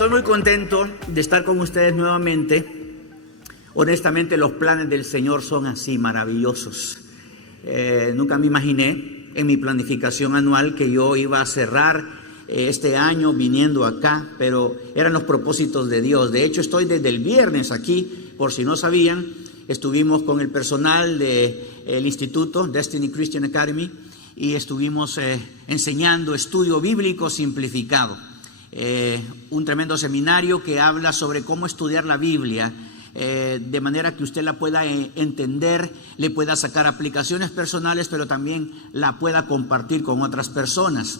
Estoy muy contento de estar con ustedes nuevamente. Honestamente, los planes del Señor son así, maravillosos. Nunca me imaginé en mi planificación anual que yo iba a cerrar este año viniendo acá, pero eran los propósitos de Dios. De hecho, estoy desde el viernes aquí, por si no sabían. Estuvimos con el personal del instituto Destiny Christian Academy y estuvimos enseñando estudio bíblico simplificado. Un tremendo seminario que habla sobre cómo estudiar la Biblia de manera que usted la pueda entender, le pueda sacar aplicaciones personales, pero también la pueda compartir con otras personas.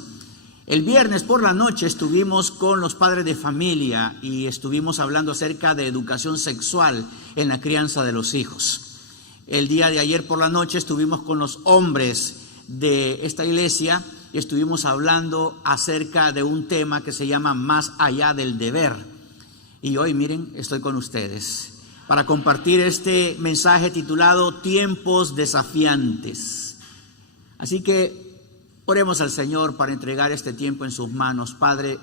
El viernes por la noche estuvimos con los padres de familia y estuvimos hablando acerca de educación sexual en la crianza de los hijos. El día de ayer por la noche estuvimos con los hombres de esta iglesia y estuvimos hablando acerca de un tema que se llama Más allá del deber. Y hoy, miren, estoy con ustedes para compartir este mensaje titulado Tiempos desafiantes. Así que oremos al Señor para entregar este tiempo en sus manos. Padre,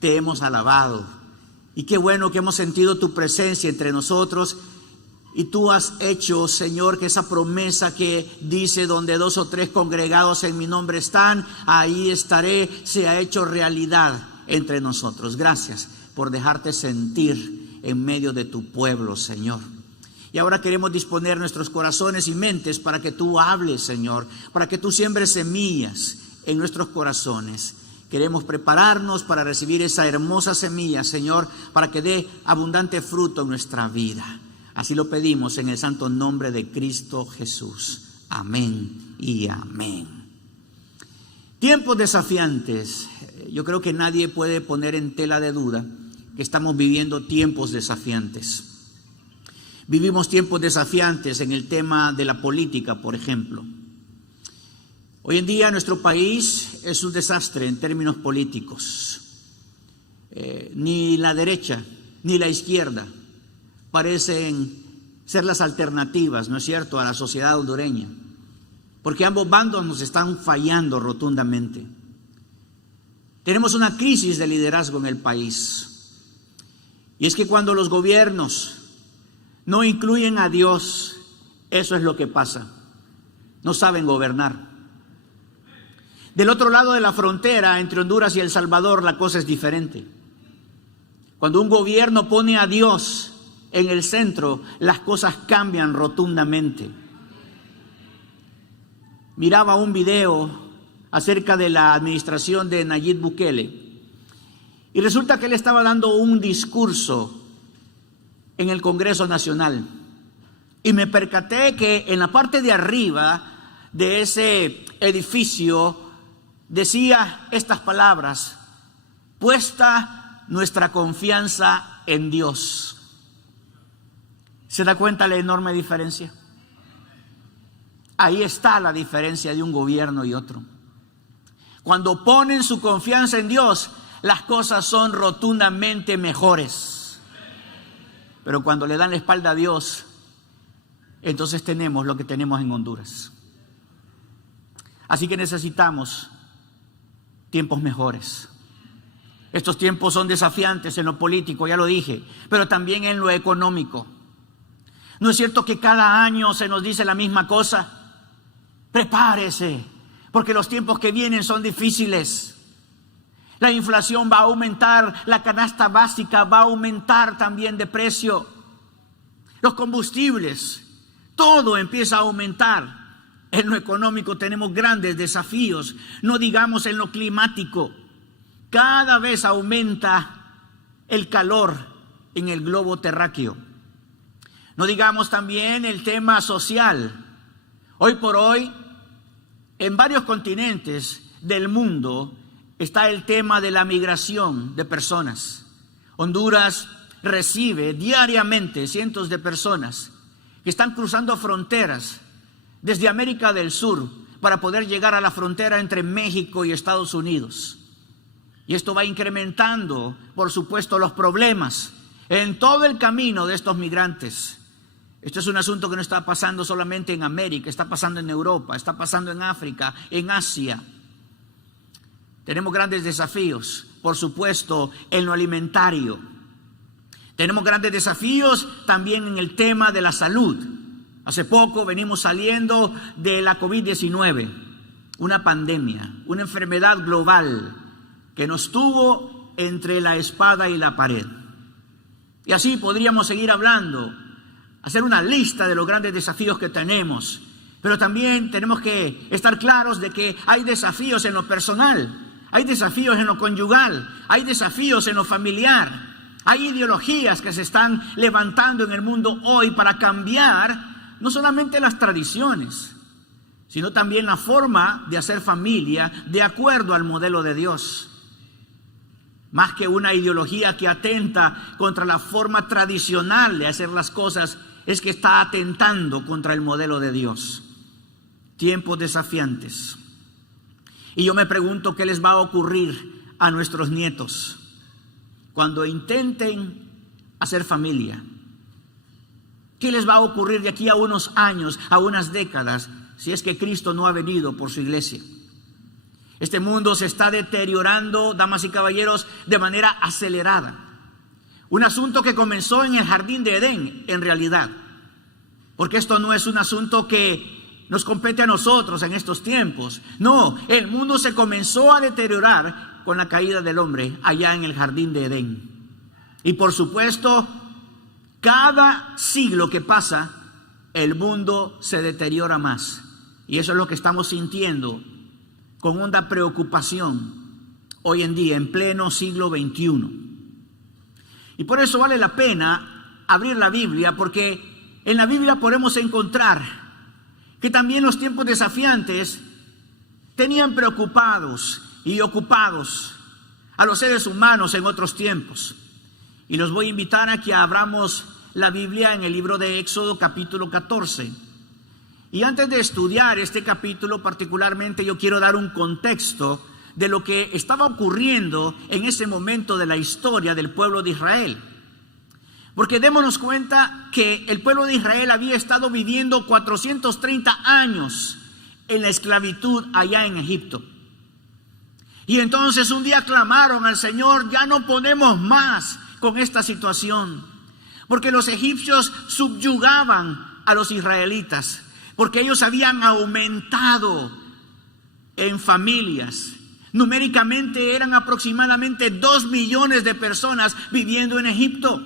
te hemos alabado y qué bueno que hemos sentido tu presencia entre nosotros. Y tú has hecho, Señor, que esa promesa que dice, donde 2 o 3 congregados en mi nombre están, ahí estaré, se ha hecho realidad entre nosotros. Gracias por dejarte sentir en medio de tu pueblo, Señor. Y ahora queremos disponer nuestros corazones y mentes para que tú hables, Señor, para que tú siembres semillas en nuestros corazones. Queremos prepararnos para recibir esa hermosa semilla, Señor, para que dé abundante fruto en nuestra vida. Así lo pedimos en el santo nombre de Cristo Jesús. Amén y amén. Tiempos desafiantes. Yo creo que nadie puede poner en tela de duda que estamos viviendo tiempos desafiantes. Vivimos tiempos desafiantes en el tema de la política, por ejemplo. Hoy en día nuestro país es un desastre en términos políticos. Ni la derecha ni la izquierda parecen ser las alternativas, ¿no es cierto?, a la sociedad hondureña, porque ambos bandos nos están fallando rotundamente. Tenemos una crisis de liderazgo en el país, y es que cuando los gobiernos no incluyen a Dios, eso es lo que pasa, no saben gobernar. Del otro lado de la frontera, entre Honduras y El Salvador, la cosa es diferente. Cuando un gobierno pone a Dios en el centro, las cosas cambian rotundamente. Miraba un video acerca de la administración de Nayib Bukele y resulta que él estaba dando un discurso en el Congreso Nacional y me percaté que en la parte de arriba de ese edificio decía estas palabras: puesta nuestra confianza en Dios. ¿Se da cuenta la enorme diferencia? Ahí está la diferencia de un gobierno y otro. Cuando ponen su confianza en Dios, las cosas son rotundamente mejores. Pero cuando le dan la espalda a Dios, entonces tenemos lo que tenemos en Honduras. Así que necesitamos tiempos mejores. Estos tiempos son desafiantes en lo político, ya lo dije, pero también en lo económico. ¿No es cierto que cada año se nos dice la misma cosa? Prepárese, porque los tiempos que vienen son difíciles. La inflación va a aumentar, la canasta básica va a aumentar también de precio. Los combustibles, todo empieza a aumentar. En lo económico tenemos grandes desafíos, no digamos en lo climático. Cada vez aumenta el calor en el globo terráqueo. No digamos también el tema social. Hoy por hoy, en varios continentes del mundo está el tema de la migración de personas. Honduras recibe diariamente cientos de personas que están cruzando fronteras desde América del Sur para poder llegar a la frontera entre México y Estados Unidos. Y esto va incrementando, por supuesto, los problemas en todo el camino de estos migrantes. Esto es un asunto que no está pasando solamente en América, está pasando en Europa, está pasando en África, en Asia. Tenemos grandes desafíos. por supuesto, en lo alimentario. Tenemos grandes desafíos también en el tema de la salud. Hace poco venimos saliendo de la COVID-19, una pandemia, una enfermedad global que nos tuvo entre la espada y la pared. Y así podríamos seguir hablando, hacer una lista de los grandes desafíos que tenemos. Pero también tenemos que estar claros de que hay desafíos en lo personal, hay desafíos en lo conyugal, hay desafíos en lo familiar, hay ideologías que se están levantando en el mundo hoy para cambiar no solamente las tradiciones, sino también la forma de hacer familia de acuerdo al modelo de Dios. Más que una ideología que atenta contra la forma tradicional de hacer las cosas, es que está atentando contra el modelo de Dios. Tiempos desafiantes. Y yo me pregunto qué les va a ocurrir a nuestros nietos cuando intenten hacer familia. ¿Qué les va a ocurrir de aquí a unos años, a unas décadas, si es que Cristo no ha venido por su iglesia? Este mundo se está deteriorando, damas y caballeros, de manera acelerada. Un asunto que comenzó en el jardín de Edén, en realidad. Porque esto no es un asunto que nos compete a nosotros en estos tiempos. No, el mundo se comenzó a deteriorar con la caída del hombre allá en el jardín de Edén. Y por supuesto, cada siglo que pasa, el mundo se deteriora más. Y eso es lo que estamos sintiendo con honda preocupación hoy en día, en pleno siglo XXI. Y por eso vale la pena abrir la Biblia, porque en la Biblia podemos encontrar que también los tiempos desafiantes tenían preocupados y ocupados a los seres humanos en otros tiempos. Y los voy a invitar a que abramos la Biblia en el libro de Éxodo capítulo 14. Y antes de estudiar este capítulo particularmente, yo quiero dar un contexto de lo que estaba ocurriendo en ese momento de la historia del pueblo de Israel. Porque démonos cuenta que el pueblo de Israel había estado viviendo 430 años en la esclavitud allá en Egipto. Y entonces un día clamaron al Señor: ya no podemos más con esta situación, porque los egipcios subyugaban a los israelitas, porque ellos habían aumentado en familias. Numéricamente eran aproximadamente 2 millones de personas viviendo en Egipto.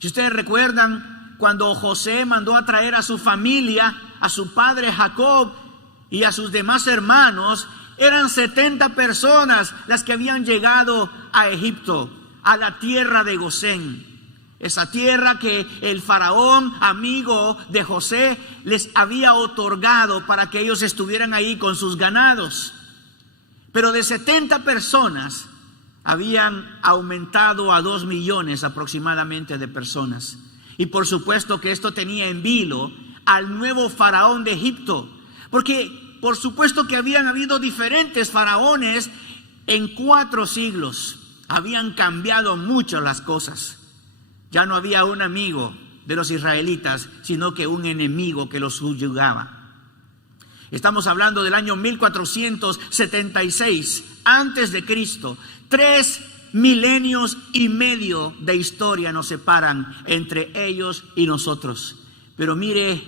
Si ustedes recuerdan, cuando José mandó a traer a su familia, a su padre Jacob y a sus demás hermanos, eran 70 personas las que habían llegado a Egipto, a la tierra de Gosén. Esa tierra que el faraón, amigo de José, les había otorgado para que ellos estuvieran ahí con sus ganados. Pero de 70 personas habían aumentado a 2 millones aproximadamente de personas. Y por supuesto que esto tenía en vilo al nuevo faraón de Egipto, porque por supuesto que habían habido diferentes faraones en 4 siglos. Habían cambiado mucho las cosas. Ya no había un amigo de los israelitas, sino que un enemigo que los subyugaba. Estamos hablando del año 1476 antes de Cristo. 3 milenios y medio de historia nos separan entre ellos y nosotros. Pero mire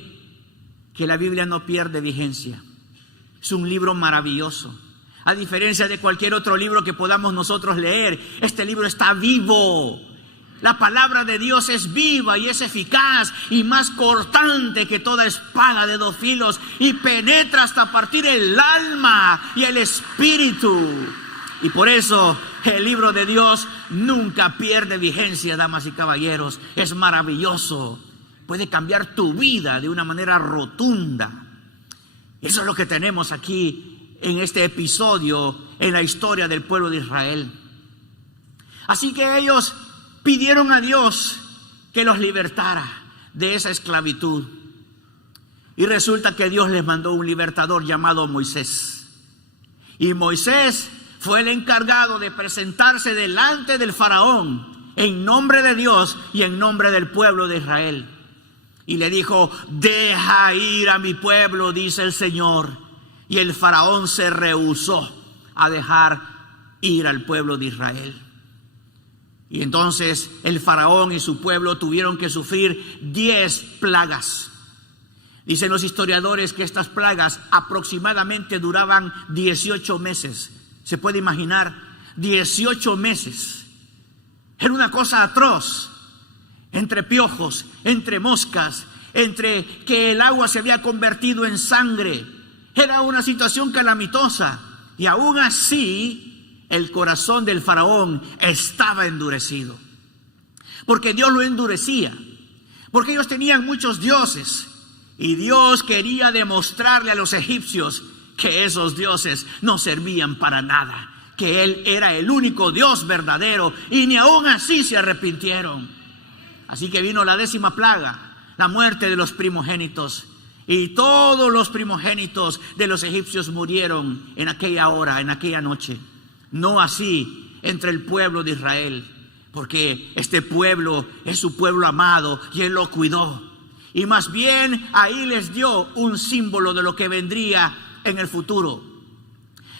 que la Biblia no pierde vigencia. Es un libro maravilloso. A diferencia de cualquier otro libro que podamos nosotros leer, este libro está vivo. La palabra de Dios es viva y es eficaz y más cortante que toda espada de 2 filos, y penetra hasta partir el alma y el espíritu. Y por eso el libro de Dios nunca pierde vigencia, damas y caballeros. Es maravilloso. Puede cambiar tu vida de una manera rotunda. Eso es lo que tenemos aquí en este episodio en la historia del pueblo de Israel. Así que ellos pidieron a Dios que los libertara de esa esclavitud. Y resulta que Dios les mandó un libertador llamado Moisés. Y Moisés fue el encargado de presentarse delante del faraón en nombre de Dios y en nombre del pueblo de Israel. Y le dijo: deja ir a mi pueblo, dice el Señor. Y el faraón se rehusó a dejar ir al pueblo de Israel. Y entonces el faraón y su pueblo tuvieron que sufrir 10 plagas. Dicen los historiadores que estas plagas aproximadamente duraban 18 meses. ¿Se puede imaginar? 18 meses. Era una cosa atroz. Entre piojos, entre moscas, entre que el agua se había convertido en sangre. Era una situación calamitosa. Y aún así, el corazón del faraón estaba endurecido. Porque Dios lo endurecía. Porque ellos tenían muchos dioses. Y Dios quería demostrarle a los egipcios que esos dioses no servían para nada. Que Él era el único Dios verdadero. Y ni aún así se arrepintieron. Así que vino la 10ª plaga, la muerte de los primogénitos. Y todos los primogénitos de los egipcios murieron en aquella hora, en aquella noche. No así entre el pueblo de Israel, porque este pueblo es su pueblo amado y Él lo cuidó. Y más bien ahí les dio un símbolo de lo que vendría en el futuro.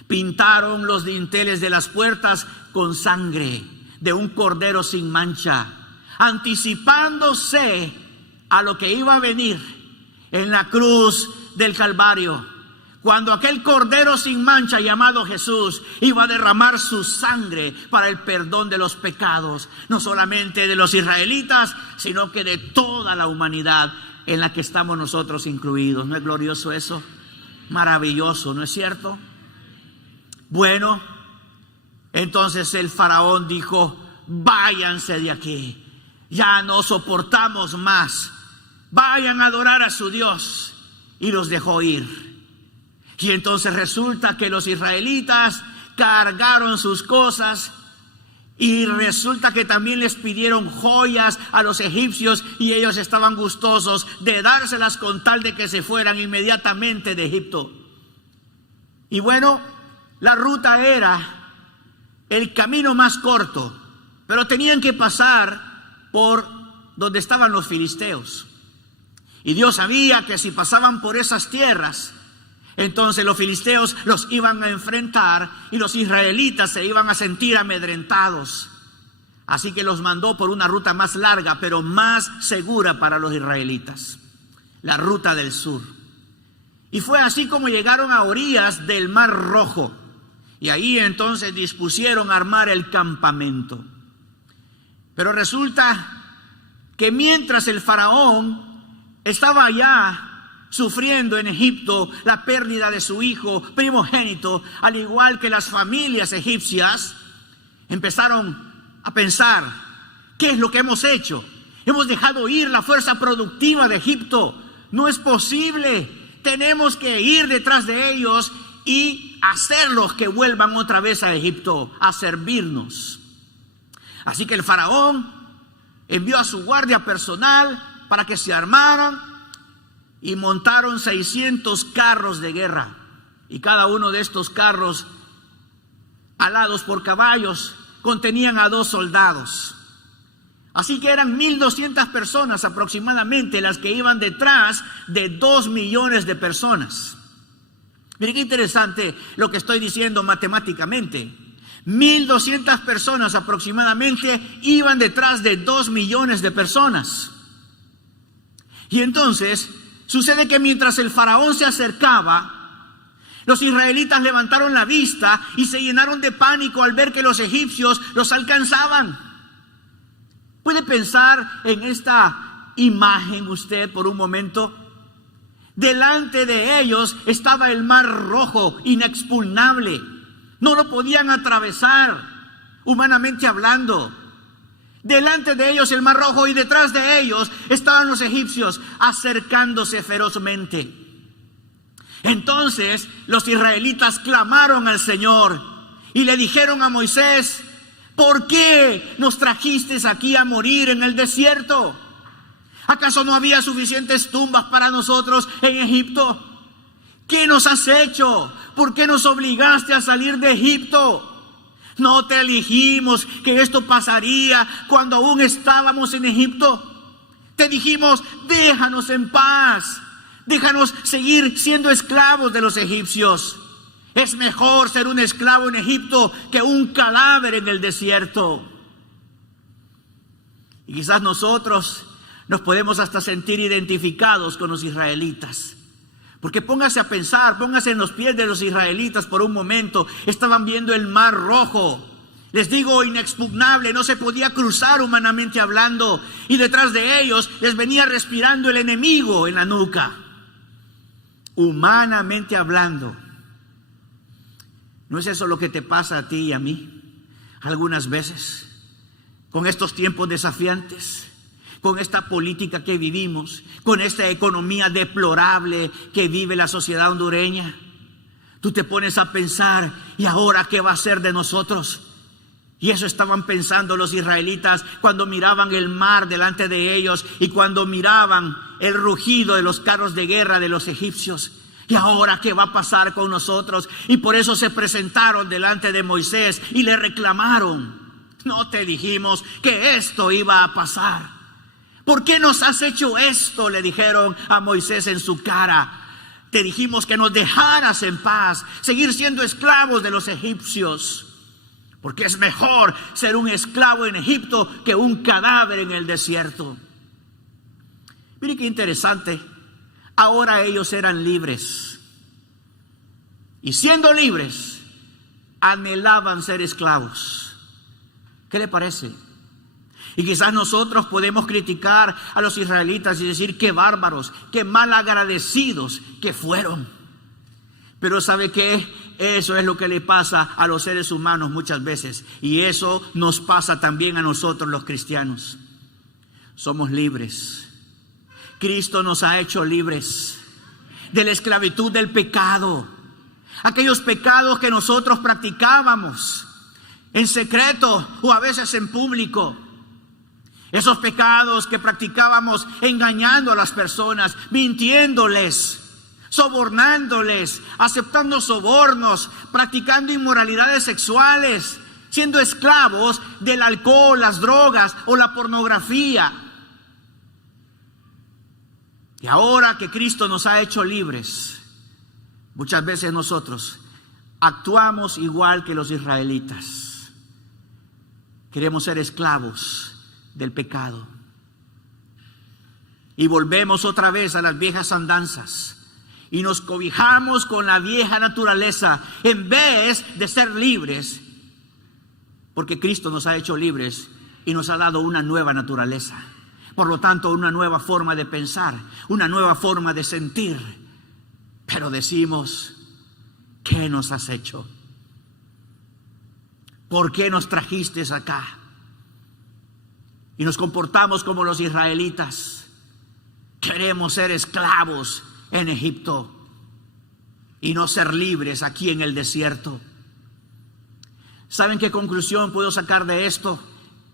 Pintaron los dinteles de las puertas con sangre de un cordero sin mancha, anticipándose a lo que iba a venir en la cruz del Calvario, cuando aquel cordero sin mancha llamado Jesús iba a derramar su sangre para el perdón de los pecados, no solamente de los israelitas, sino que de toda la humanidad en la que estamos nosotros incluidos. ¿No es glorioso eso? Maravilloso, ¿no es cierto? Bueno, entonces el faraón dijo: váyanse de aquí. Ya no soportamos más. Vayan a adorar a su Dios. Y los dejó ir. Y entonces resulta que los israelitas cargaron sus cosas. Y resulta que también les pidieron joyas a los egipcios. Y ellos estaban gustosos de dárselas con tal de que se fueran inmediatamente de Egipto. Y bueno, la ruta era el camino más corto. Pero tenían que pasar por donde estaban los filisteos. Y Dios sabía que si pasaban por esas tierras, entonces los filisteos los iban a enfrentar y los israelitas se iban a sentir amedrentados. Así que los mandó por una ruta más larga, pero más segura para los israelitas, la ruta del sur. Y fue así como llegaron a orillas del Mar Rojo. Y ahí entonces dispusieron a armar el campamento. Pero resulta que mientras el faraón estaba allá sufriendo en Egipto la pérdida de su hijo primogénito, al igual que las familias egipcias, empezaron a pensar: ¿qué es lo que hemos hecho? Hemos dejado ir la fuerza productiva de Egipto. No es posible. Tenemos que ir detrás de ellos y hacerlos que vuelvan otra vez a Egipto a servirnos. Así que el faraón envió a su guardia personal para que se armaran y montaron 600 carros de guerra. Y cada uno de estos carros, alados por caballos, contenían a 2 soldados. Así que eran 1,200 personas aproximadamente las que iban detrás de 2 millones de personas. Miren qué interesante lo que estoy diciendo matemáticamente. 1,200 personas aproximadamente iban detrás de 2 millones de personas. Y entonces sucede que mientras el faraón se acercaba, los israelitas levantaron la vista y se llenaron de pánico al ver que los egipcios los alcanzaban. ¿Puede pensar en esta imagen usted por un momento? Delante de ellos estaba el Mar Rojo, inexpugnable. No lo podían atravesar, humanamente hablando. Delante de ellos el Mar Rojo y detrás de ellos estaban los egipcios acercándose ferozmente. Entonces los israelitas clamaron al Señor y le dijeron a Moisés: ¿por qué nos trajiste aquí a morir en el desierto? ¿Acaso no había suficientes tumbas para nosotros en Egipto? ¿Qué nos has hecho? ¿Por qué nos obligaste a salir de Egipto? ¿No te dijimos que esto pasaría cuando aún estábamos en Egipto? Te dijimos: déjanos en paz, déjanos seguir siendo esclavos de los egipcios. Es mejor ser un esclavo en Egipto que un cadáver en el desierto. Y quizás nosotros nos podemos hasta sentir identificados con los israelitas. Porque póngase a pensar, póngase en los pies de los israelitas por un momento. Estaban viendo el mar rojo. Les digo, inexpugnable, no se podía cruzar humanamente hablando. Y detrás de ellos les venía respirando el enemigo en la nuca. Humanamente hablando. ¿No es eso lo que te pasa a ti y a mí algunas veces? Con estos tiempos desafiantes, con esta política que vivimos, con esta economía deplorable que vive la sociedad hondureña. Tú te pones a pensar, ¿y ahora qué va a ser de nosotros? Y eso estaban pensando los israelitas cuando miraban el mar delante de ellos y cuando miraban el rugido de los carros de guerra de los egipcios. ¿Y ahora qué va a pasar con nosotros? Y por eso se presentaron delante de Moisés y le reclamaron: ¿no te dijimos que esto iba a pasar? ¿Por qué nos has hecho esto?, le dijeron a Moisés en su cara. Te dijimos que nos dejaras en paz, seguir siendo esclavos de los egipcios. Porque es mejor ser un esclavo en Egipto que un cadáver en el desierto. Mire qué interesante. Ahora ellos eran libres. Y siendo libres, anhelaban ser esclavos. ¿Qué le parece? Y quizás nosotros podemos criticar a los israelitas y decir qué bárbaros, qué mal agradecidos que fueron. Pero ¿sabe qué? Eso es lo que le pasa a los seres humanos muchas veces. Y eso nos pasa también a nosotros los cristianos. Somos libres. Cristo nos ha hecho libres de la esclavitud del pecado. Aquellos pecados que nosotros practicábamos en secreto o a veces en público. Esos pecados que practicábamos engañando a las personas, mintiéndoles, sobornándoles, aceptando sobornos, practicando inmoralidades sexuales, siendo esclavos del alcohol, las drogas o la pornografía. Y ahora que Cristo nos ha hecho libres, muchas veces nosotros actuamos igual que los israelitas. Queremos ser esclavos del pecado. Y volvemos otra vez a las viejas andanzas. Y nos cobijamos con la vieja naturaleza en vez de ser libres. Porque Cristo nos ha hecho libres y nos ha dado una nueva naturaleza. Por lo tanto, una nueva forma de pensar, una nueva forma de sentir. Pero decimos, ¿qué nos has hecho? ¿Por qué nos trajiste acá? Y nos comportamos como los israelitas. Queremos ser esclavos en Egipto y no ser libres aquí en el desierto. ¿Saben qué conclusión puedo sacar de esto?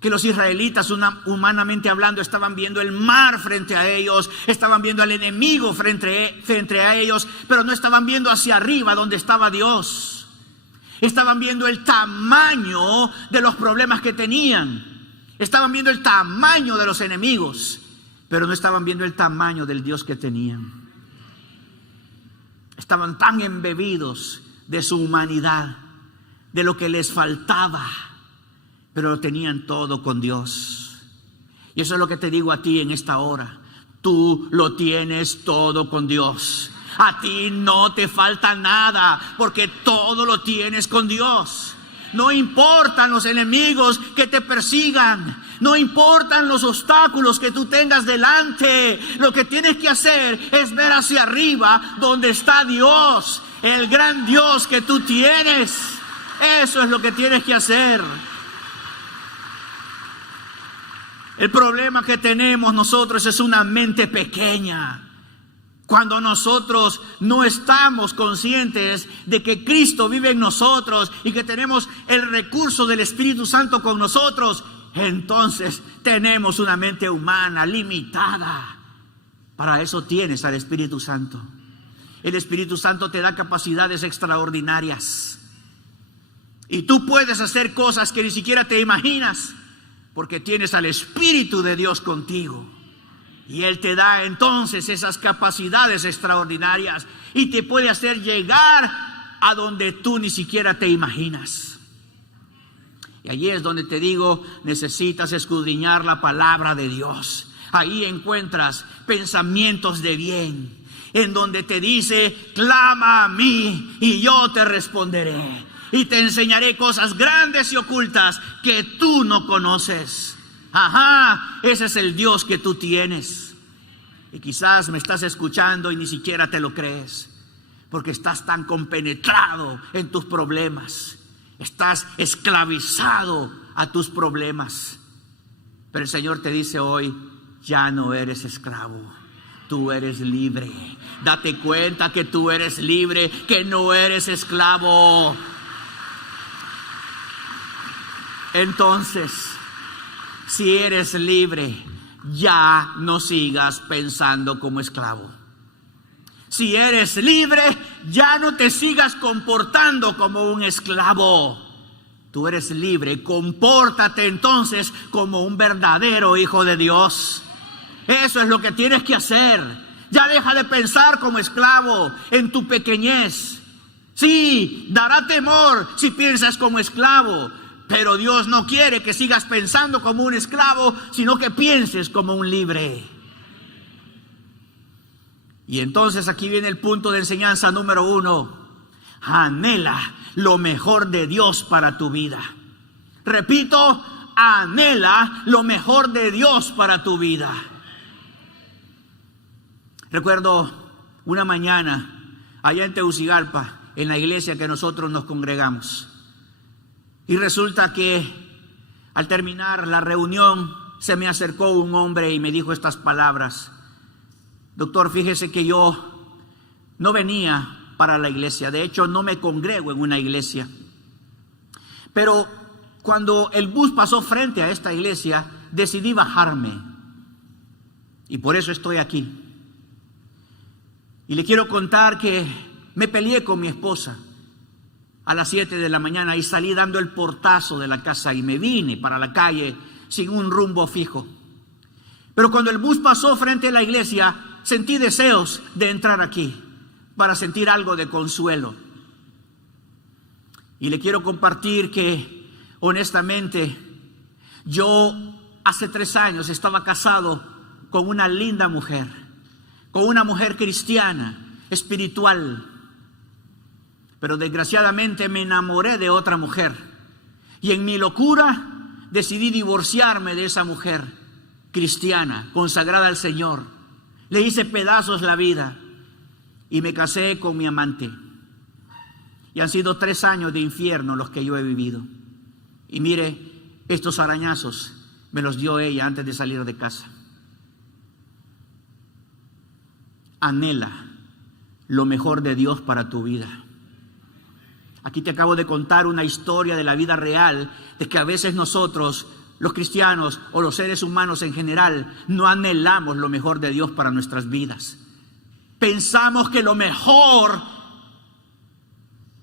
Que los israelitas, humanamente hablando, estaban viendo el mar frente a ellos, estaban viendo al enemigo frente a ellos, pero no estaban viendo hacia arriba donde estaba Dios. Estaban viendo el tamaño de los problemas que tenían. Estaban viendo el tamaño de los enemigos, pero no estaban viendo el tamaño del Dios que tenían. Estaban tan embebidos de su humanidad, de lo que les faltaba, pero lo tenían todo con Dios. Y eso es lo que te digo a ti en esta hora. Tú lo tienes todo con Dios. A ti no te falta nada, porque todo lo tienes con Dios. No importan los enemigos que te persigan. No importan los obstáculos que tú tengas delante. Lo que tienes que hacer es ver hacia arriba donde está Dios, el gran Dios que tú tienes. Eso es lo que tienes que hacer. El problema que tenemos nosotros es una mente pequeña. Cuando nosotros no estamos conscientes de que Cristo vive en nosotros y que tenemos el recurso del Espíritu Santo con nosotros, entonces tenemos una mente humana limitada. Para eso tienes al Espíritu Santo. El Espíritu Santo te da capacidades extraordinarias. Y tú puedes hacer cosas que ni siquiera te imaginas, porque tienes al Espíritu de Dios contigo. Y Él te da entonces esas capacidades extraordinarias y te puede hacer llegar a donde tú ni siquiera te imaginas. Y allí es donde te digo, necesitas escudriñar la palabra de Dios. Ahí encuentras pensamientos de bien, en donde te dice, clama a mí y yo te responderé. Y te enseñaré cosas grandes y ocultas que tú no conoces. Ajá, ese es el Dios que tú tienes. Y quizás me estás escuchando y ni siquiera te lo crees, porque estás tan compenetrado en tus problemas. Estás esclavizado a tus problemas. Pero el Señor te dice hoy, ya no eres esclavo, tú eres libre. Date cuenta que tú eres libre, que no eres esclavo. Entonces, si eres libre, ya no sigas pensando como esclavo. Si eres libre, ya no te sigas comportando como un esclavo. Tú eres libre, compórtate entonces como un verdadero hijo de Dios. Eso es lo que tienes que hacer. Ya deja de pensar como esclavo en tu pequeñez. Sí, dará temor si piensas como esclavo, pero Dios no quiere que sigas pensando como un esclavo, sino que pienses como un libre. Y entonces aquí viene el punto de enseñanza número 1. Anhela lo mejor de Dios para tu vida. Repito, anhela lo mejor de Dios para tu vida. Recuerdo una mañana allá en Tegucigalpa, en la iglesia que nosotros nos congregamos. Y resulta que al terminar la reunión se me acercó un hombre y me dijo estas palabras: doctor, fíjese que yo no venía para la iglesia, de hecho no me congrego en una iglesia, pero cuando el bus pasó frente a esta iglesia decidí bajarme y por eso estoy aquí. Y le quiero contar que me peleé con mi esposa a las 7 de la mañana y salí dando el portazo de la casa y me vine para la calle sin un rumbo fijo. Pero cuando el bus pasó frente a la iglesia, sentí deseos de entrar aquí para sentir algo de consuelo. Y le quiero compartir que honestamente yo hace 3 años estaba casado con una linda mujer, con una mujer cristiana, espiritual. Pero desgraciadamente me enamoré de otra mujer y en mi locura decidí divorciarme de esa mujer cristiana, consagrada al Señor. Le hice pedazos la vida y me casé con mi amante. Y han sido 3 años de infierno los que yo he vivido. Y mire, estos arañazos me los dio ella antes de salir de casa. Anhela lo mejor de Dios para tu vida. Aquí te acabo de contar una historia de la vida real, de que a veces nosotros, los cristianos o los seres humanos en general, no anhelamos lo mejor de Dios para nuestras vidas. Pensamos que lo mejor,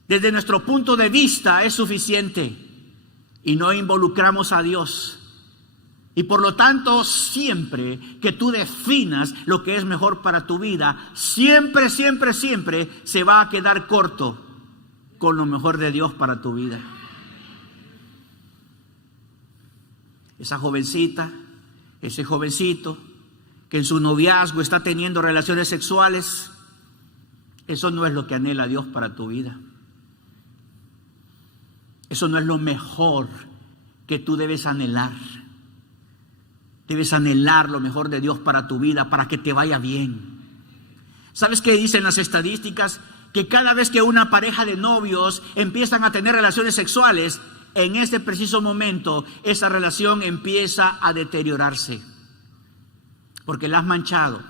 desde nuestro punto de vista, es suficiente y no involucramos a Dios. Y por lo tanto, siempre que tú definas lo que es mejor para tu vida, siempre se va a quedar corto con lo mejor de Dios para tu vida. Esa jovencita, ese jovencito que en su noviazgo está teniendo relaciones sexuales, eso no es lo que anhela Dios para tu vida. Eso no es lo mejor que tú debes anhelar. Debes anhelar lo mejor de Dios para tu vida, para que te vaya bien. ¿Sabes qué dicen las estadísticas? Que cada vez que una pareja de novios empiezan a tener relaciones sexuales, en este preciso momento esa relación empieza a deteriorarse. Porque la has manchado.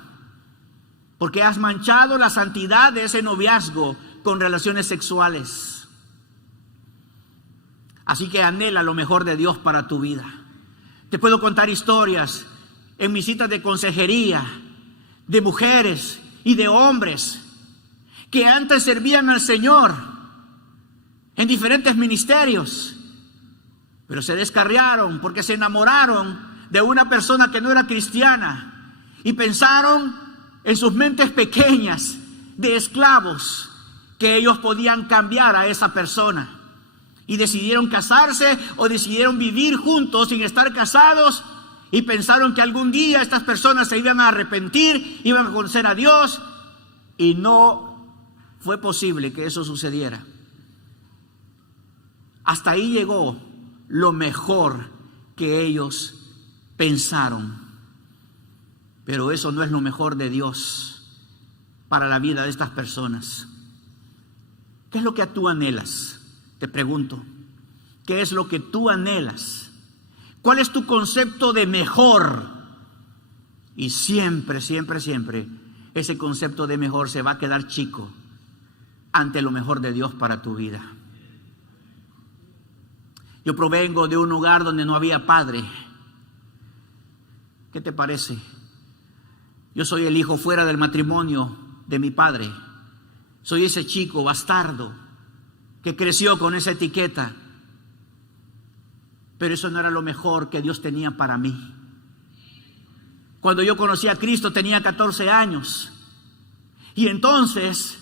Porque has manchado la santidad de ese noviazgo con relaciones sexuales. Así que anhela lo mejor de Dios para tu vida. Te puedo contar historias en mis citas de consejería de mujeres y de hombres que antes servían al Señor en diferentes ministerios, pero se descarriaron porque se enamoraron de una persona que no era cristiana y pensaron en sus mentes pequeñas de esclavos que ellos podían cambiar a esa persona. Y decidieron casarse o decidieron vivir juntos sin estar casados. Y pensaron que algún día estas personas se iban a arrepentir, iban a conocer a Dios. Y no fue posible que eso sucediera. Hasta ahí llegó lo mejor que ellos pensaron. Pero eso no es lo mejor de Dios para la vida de estas personas. ¿Qué es lo que tú anhelas? Te pregunto, ¿qué es lo que tú anhelas? ¿Cuál es tu concepto de mejor? Y siempre, siempre, siempre, ese concepto de mejor se va a quedar chico ante lo mejor de Dios para tu vida. Yo provengo de un hogar donde no había padre. ¿Qué te parece? Yo soy el hijo fuera del matrimonio de mi padre. Soy ese chico bastardo que creció con esa etiqueta. Pero eso no era lo mejor que Dios tenía para mí. Cuando yo conocí a Cristo tenía 14 años. Y entonces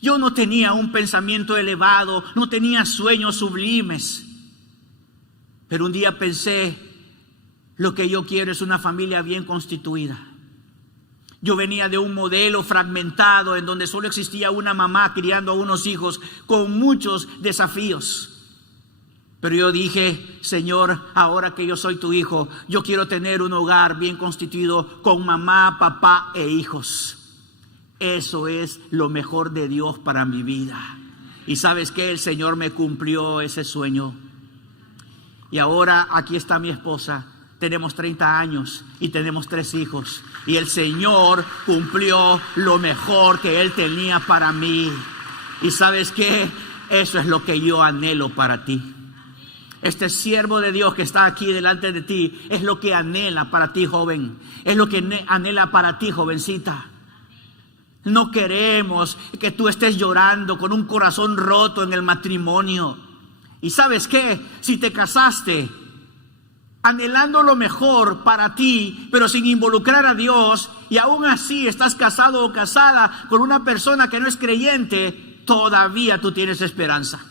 yo no tenía un pensamiento elevado, no tenía sueños sublimes. Pero un día pensé, lo que yo quiero es una familia bien constituida. Yo venía de un modelo fragmentado en donde solo existía una mamá criando a unos hijos con muchos desafíos. Pero yo dije, Señor, ahora que yo soy tu hijo, yo quiero tener un hogar bien constituido con mamá, papá e hijos. Eso es lo mejor de Dios para mi vida. Y ¿sabes qué? El Señor me cumplió ese sueño. Y ahora aquí está mi esposa. Tenemos 30 años y tenemos 3 hijos. Y el Señor cumplió lo mejor que Él tenía para mí. Y ¿sabes qué? Eso es lo que yo anhelo para ti. Este siervo de Dios que está aquí delante de ti es lo que anhela para ti, joven. Es lo que anhela para ti, jovencita. No queremos que tú estés llorando con un corazón roto en el matrimonio. Y ¿sabes qué? Si te casaste anhelando lo mejor para ti, pero sin involucrar a Dios, y aún así estás casado o casada con una persona que no es creyente, todavía tú tienes esperanza.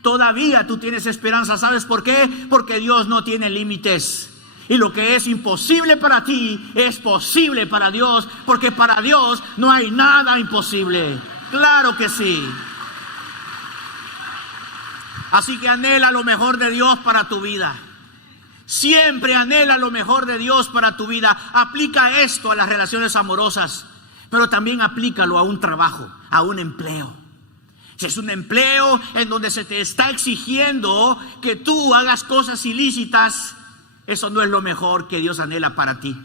Todavía tú tienes esperanza. ¿Sabes por qué? Porque Dios no tiene límites. Y lo que es imposible para ti es posible para Dios, porque para Dios no hay nada imposible. Claro que sí. Así que anhela lo mejor de Dios para tu vida. Siempre anhela lo mejor de Dios para tu vida. Aplica esto a las relaciones amorosas, pero también aplícalo a un trabajo, a un empleo. Si es un empleo en donde se te está exigiendo que tú hagas cosas ilícitas, eso no es lo mejor que Dios anhela para ti.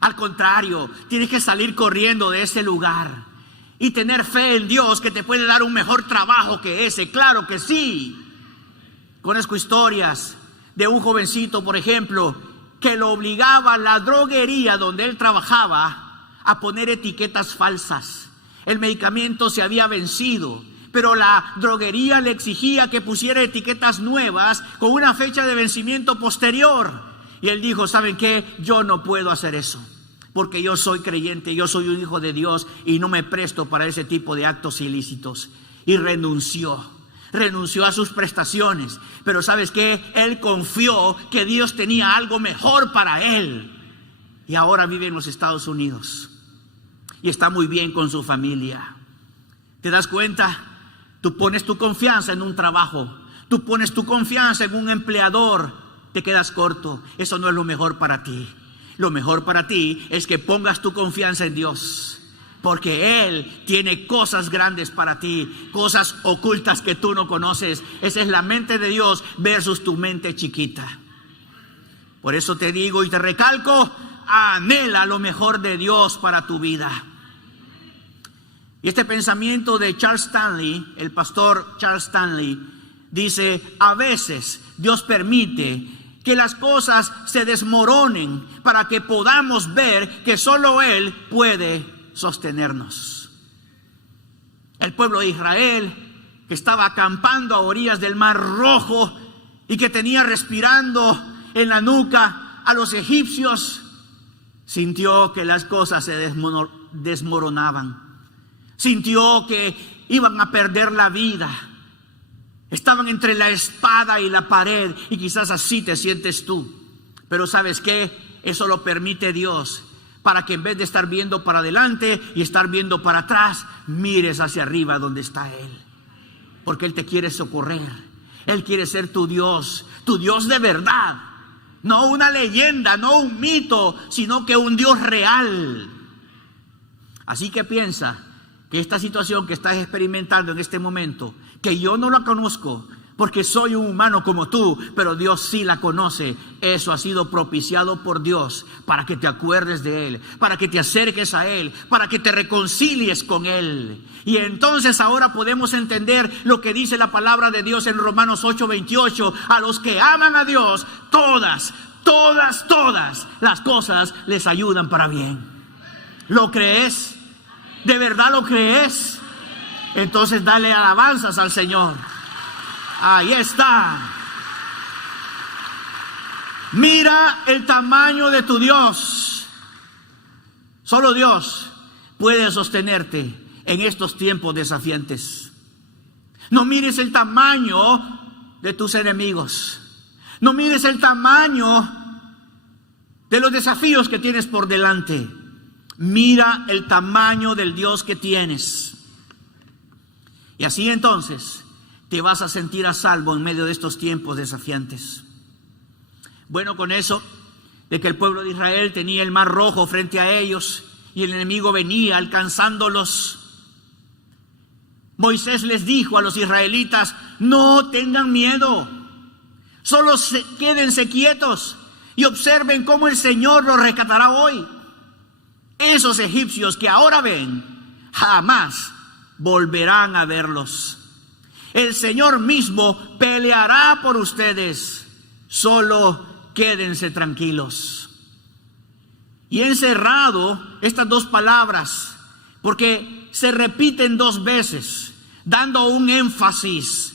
Al contrario, tienes que salir corriendo de ese lugar y tener fe en Dios que te puede dar un mejor trabajo que ese. Claro que sí. Conozco historias de un jovencito, por ejemplo, que lo obligaba a la droguería donde él trabajaba a poner etiquetas falsas. El medicamento se había vencido, pero la droguería le exigía que pusiera etiquetas nuevas con una fecha de vencimiento posterior. Y él dijo, ¿saben qué? Yo no puedo hacer eso, porque yo soy creyente, yo soy un hijo de Dios y no me presto para ese tipo de actos ilícitos. Y renunció a sus prestaciones. Pero ¿sabes qué? Él confió que Dios tenía algo mejor para él. Y ahora vive en los Estados Unidos y está muy bien con su familia. ¿Te das cuenta? Tú pones tu confianza en un trabajo, tú pones tu confianza en un empleador, te quedas corto. Eso no es lo mejor para ti. Lo mejor para ti es que pongas tu confianza en Dios, porque Él tiene cosas grandes para ti, cosas ocultas que tú no conoces. Esa es la mente de Dios versus tu mente chiquita. Por eso te digo y te recalco, anhela lo mejor de Dios para tu vida. Y este pensamiento de Charles Stanley, el pastor Charles Stanley, dice, a veces Dios permite que las cosas se desmoronen para que podamos ver que solo Él puede sostenernos. El pueblo de Israel, que estaba acampando a orillas del Mar Rojo y que tenía respirando en la nuca a los egipcios, sintió que las cosas se desmoronaban. sintió que iban a perder la vida. Estaban entre la espada y la pared, y quizás así te sientes tú. Pero ¿sabes qué? Eso lo permite Dios, para que en vez de estar viendo para adelante y estar viendo para atrás, mires hacia arriba donde está Él. Porque Él te quiere socorrer. Él quiere ser tu Dios de verdad. No una leyenda, no un mito, sino que un Dios real. Así que piensa que esta situación que estás experimentando en este momento, que yo no la conozco, porque soy un humano como tú, pero Dios sí la conoce. Eso ha sido propiciado por Dios para que te acuerdes de Él, para que te acerques a Él, para que te reconcilies con Él. Y entonces ahora podemos entender lo que dice la palabra de Dios en Romanos 8:28. A los que aman a Dios, todas las cosas les ayudan para bien. ¿Lo crees? ¿De verdad lo crees? Entonces dale alabanzas al Señor. Ahí está. Mira el tamaño de tu Dios. Solo Dios puede sostenerte en estos tiempos desafiantes. No mires el tamaño de tus enemigos. No mires el tamaño de los desafíos que tienes por delante. Mira el tamaño del Dios que tienes. Y así entonces te vas a sentir a salvo en medio de estos tiempos desafiantes. Bueno, con eso de que el pueblo de Israel tenía el mar rojo frente a ellos y el enemigo venía alcanzándolos, Moisés les dijo a los israelitas: no tengan miedo, solo quédense quietos y observen cómo el Señor los rescatará hoy. Esos egipcios que ahora ven, jamás volverán a verlos. El Señor mismo peleará por ustedes. Solo quédense tranquilos. Y he encerrado estas dos palabras porque se repiten dos veces, dando un énfasis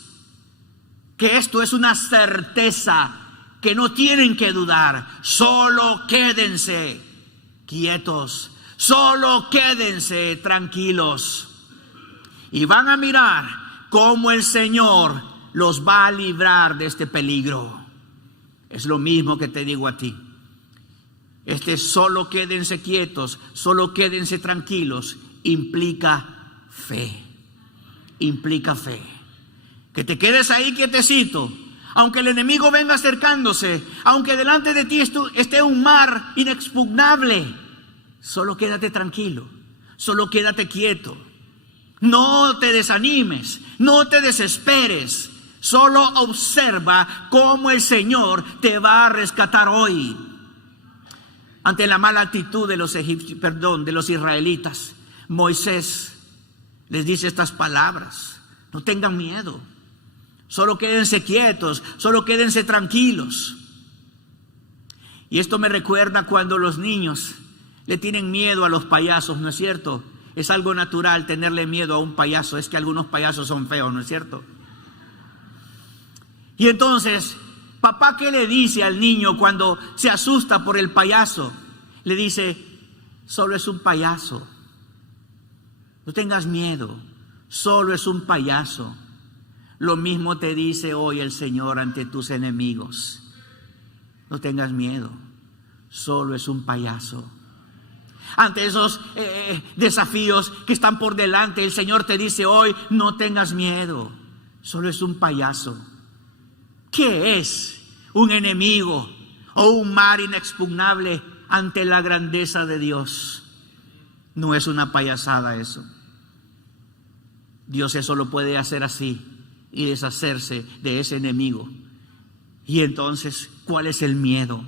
que esto es una certeza, que no tienen que dudar. Solo quédense quietos, solo quédense tranquilos. Y van a mirar cómo el Señor los va a librar de este peligro. Es lo mismo que te digo a ti. Solo quédense quietos, solo quédense tranquilos, implica fe. Implica fe. Que te quedes ahí quietecito, aunque el enemigo venga acercándose, aunque delante de ti esté un mar inexpugnable. Solo quédate tranquilo, solo quédate quieto. No te desanimes, no te desesperes. Solo observa cómo el Señor te va a rescatar hoy. Ante la mala actitud de los israelitas, Moisés les dice estas palabras: no tengan miedo, solo quédense quietos, solo quédense tranquilos. Y esto me recuerda cuando los niños le tienen miedo a los payasos, ¿no es cierto? Es algo natural tenerle miedo a un payaso. Es que algunos payasos son feos, ¿no es cierto? Y entonces, papá, ¿qué le dice al niño cuando se asusta por el payaso? Le dice: solo es un payaso, no tengas miedo, solo es un payaso. Lo mismo te dice hoy el Señor ante tus enemigos: no tengas miedo, solo es un payaso. Ante esos desafíos que están por delante, el Señor te dice hoy: no tengas miedo, solo es un payaso. ¿Qué es un enemigo o un mar inexpugnable ante la grandeza de Dios? No es una payasada eso. Dios eso lo puede hacer así y deshacerse de ese enemigo. Y entonces, ¿cuál es el miedo?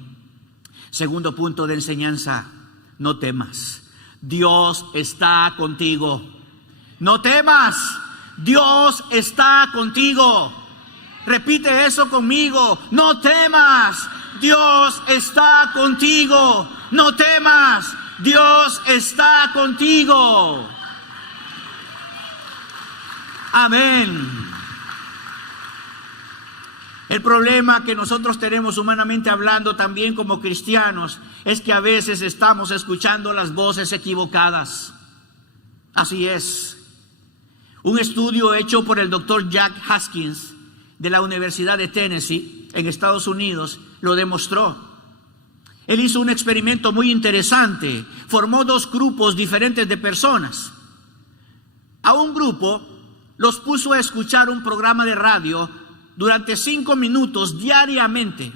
Segundo punto de enseñanza: no temas, Dios está contigo. No temas, Dios está contigo. Repite eso conmigo: no temas, Dios está contigo. No temas, Dios está contigo. Amén. El problema que nosotros tenemos humanamente hablando también como cristianos es que a veces estamos escuchando las voces equivocadas. Así es. Un estudio hecho por el doctor Jack Haskins de la Universidad de Tennessee en Estados Unidos lo demostró. Él hizo un experimento muy interesante. Formó dos grupos diferentes de personas. A un grupo los puso a escuchar un programa de radio durante 5 minutos diariamente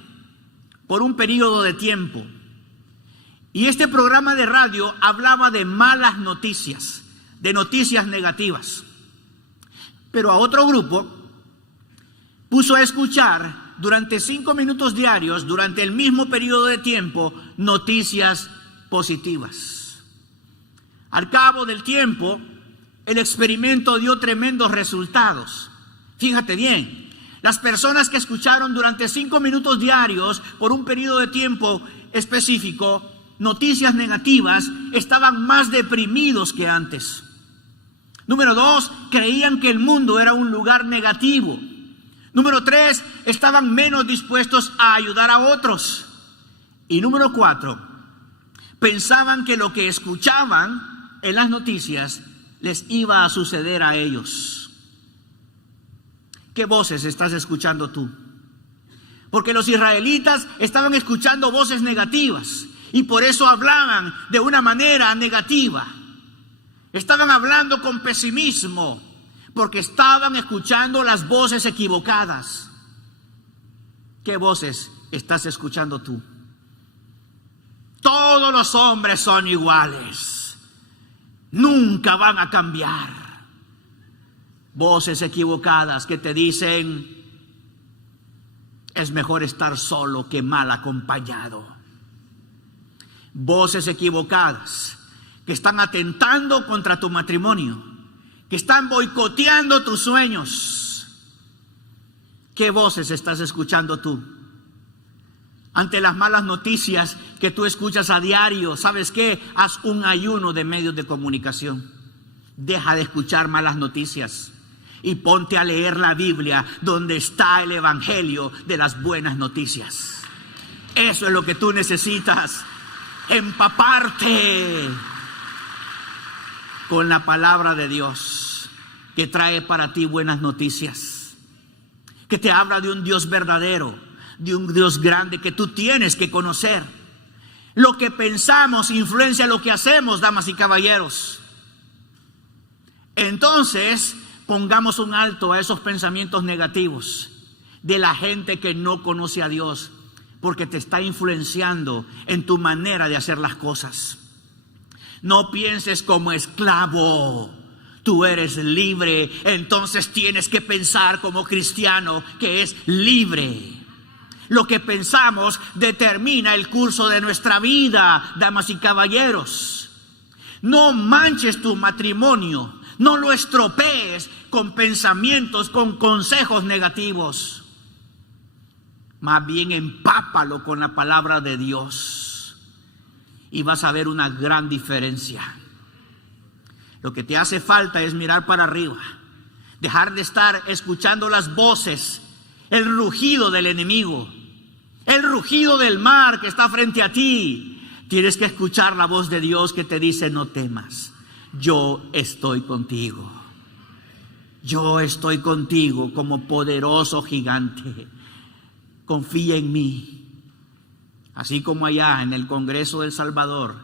por un periodo de tiempo. Y este programa de radio hablaba de malas noticias, de noticias negativas. Pero a otro grupo puso a escuchar durante 5 minutos diarios, durante el mismo periodo de tiempo, noticias positivas. Al cabo del tiempo, el experimento dio tremendos resultados. Fíjate bien, las personas que escucharon durante 5 minutos diarios, por un periodo de tiempo específico, noticias negativas, estaban más deprimidos que antes. Número 2, creían que el mundo era un lugar negativo. Número 3, estaban menos dispuestos a ayudar a otros. Y número 4, pensaban que lo que escuchaban en las noticias les iba a suceder a ellos. ¿Qué voces estás escuchando tú? Porque los israelitas estaban escuchando voces negativas y por eso hablaban de una manera negativa. Estaban hablando con pesimismo porque estaban escuchando las voces equivocadas. ¿Qué voces estás escuchando tú? Todos los hombres son iguales. Nunca van a cambiar. Voces equivocadas que te dicen: es mejor estar solo que mal acompañado. Voces equivocadas que están atentando contra tu matrimonio, que están boicoteando tus sueños. ¿Qué voces estás escuchando tú? Ante las malas noticias que tú escuchas a diario, ¿sabes qué? Haz un ayuno de medios de comunicación. Deja de escuchar malas noticias y ponte a leer la Biblia, donde está el evangelio de las buenas noticias. Eso es lo que tú necesitas, empaparte con la palabra de Dios, que trae para ti buenas noticias, que te habla de un Dios verdadero, de un Dios grande que tú tienes que conocer. Lo que pensamos influencia lo que hacemos, damas y caballeros. Entonces, pongamos un alto a esos pensamientos negativos de la gente que no conoce a Dios, porque te está influenciando en tu manera de hacer las cosas. No pienses como esclavo. Tú eres libre, entonces tienes que pensar como cristiano que es libre. Lo que pensamos determina el curso de nuestra vida, damas y caballeros. No manches tu matrimonio, no lo estropees con pensamientos, con consejos negativos. Más bien empápalo con la palabra de Dios y vas a ver una gran diferencia. Lo que te hace falta es mirar para arriba, dejar de estar escuchando las voces, el rugido del enemigo, el rugido del mar que está frente a ti. Tienes que escuchar la voz de Dios que te dice: no temas, yo estoy contigo. Yo estoy contigo como poderoso gigante. Confía en mí. Así como allá en el Congreso del Salvador,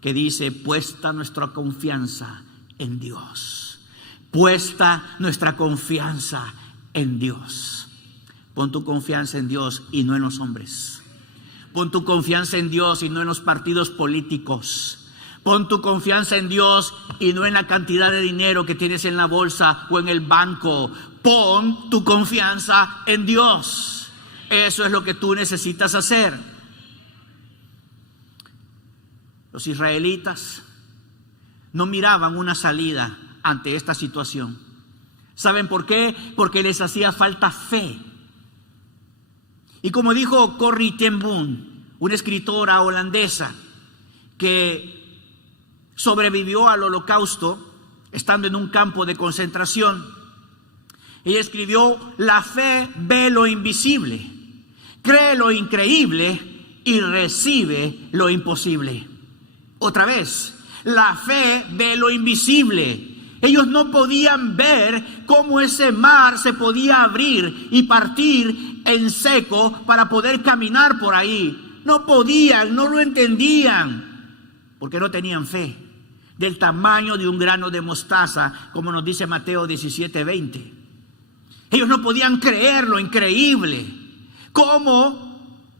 que dice: puesta nuestra confianza en Dios. Puesta nuestra confianza en Dios. Pon tu confianza en Dios y no en los hombres. Pon tu confianza en Dios y no en los partidos políticos. Pon tu confianza en Dios y no en la cantidad de dinero que tienes en la bolsa o en el banco. Pon tu confianza en Dios. Eso es lo que tú necesitas hacer. Los israelitas no miraban una salida ante esta situación. ¿Saben por qué? Porque les hacía falta fe. Y como dijo Corrie ten Boom, una escritora holandesa que sobrevivió al Holocausto estando en un campo de concentración, ella escribió: la fe ve lo invisible, cree lo increíble y recibe lo imposible. Otra vez, la fe ve lo invisible, Ellos no podían ver cómo ese mar se podía abrir y partir en seco para poder caminar por ahí. No podían, no lo entendían, porque no tenían fe del tamaño de un grano de mostaza, como nos dice Mateo 17:20. Ellos no podían creer lo increíble, cómo